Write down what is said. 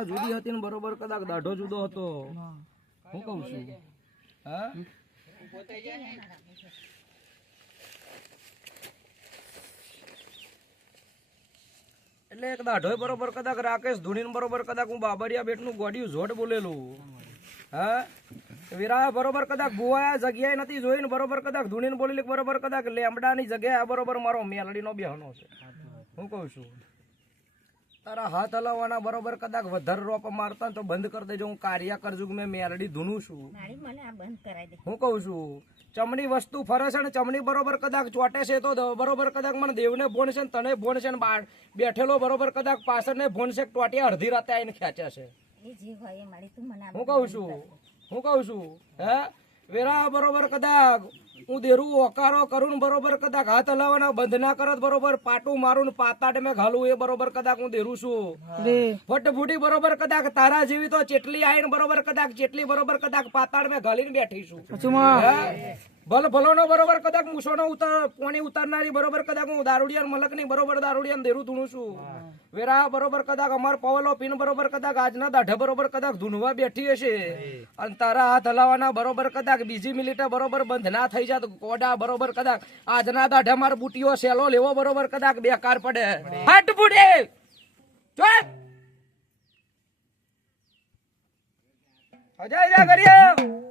મીરા જુદી હતી ને બરોબર કદાચ દાઢો જુદો હતો. હું કહું છું હા એટલે એક દાઢો બરોબર કદાચ રાકેશ ધૂણીને બરોબર કદાચ હું બાબરિયા બેટનું ગોડિયું ઝોટ બોલેલું. હા વીરા બરોબર કદાચ ગુવાયા જગ્યાએ નથી જોઈને બરોબર કદાચ ધૂણીને બોલેલી બરોબર કદાચ લેમડાની જગ્યાએ બરોબર મારો મેલડીનો બેહનો છે. હું કહું છું તારા હાથ હલાવવાના બરોબર કદાચ વધારે રોપ મારતા તો બંધ કરી દેજો. હું કાર્ય કરજુ કે મેં મેલડી ધૂનું છું. હું કહું છું ચમની વસ્તુ ફરે છે ને ચમની બરોબર કદાચ ચોટે છે તો બરોબર કદાચ મને દેવને ભોન છે ને તને ભોન છે ને બેઠેલો બરોબર કદાચ પાછળ ને ભોન છે ટોટિયા અડધી રાતે આવીને ખેંચ્યા છે. હું કહું છું હે વેરા બરોબર કદાચ હું દેરું ઓકારો કરું બરોબર કદાચ હાથ હલાવવાના બંધ ના કરત બરોબર પાટું મારું ને પાતાટ મેં ઘાલું એ બરોબર કદાચ હું દેરું છું. ફટફૂટી બરોબર કદાચ તારા જેવી તો ચેટલી આવીને બરોબર કદાચ ચેટલી બરોબર કદાચ પાતાડ મેં ઘાલીને બેઠી છું. ભલ ભલો નો બરોબર કદાચ મૂસો નો પોણી ઉતારનારી બરોબર કદાચ હું દારૂડિયા મલક ની બરોબર દારૂડિયા દેરું ધૂણું છું. વેરા બરોબર કદાચ અમાર પવલો પીન બરોબર કદાચ આજના દાઢે બરોબર કદાચ ધૂનવા બેઠી હશે અને તારા હાથ હલાવાના બરોબર કદાચ બીજી મિનિટે બરોબર બંધ ના થઈ જાય કોડા બરોબર કદાચ આજના દાઢે માર બુટીઓ સેલો લેવો બરોબર કદાચ બેકાર પડે. હટ બુડે ચૂપ હજાય જા કરીએ.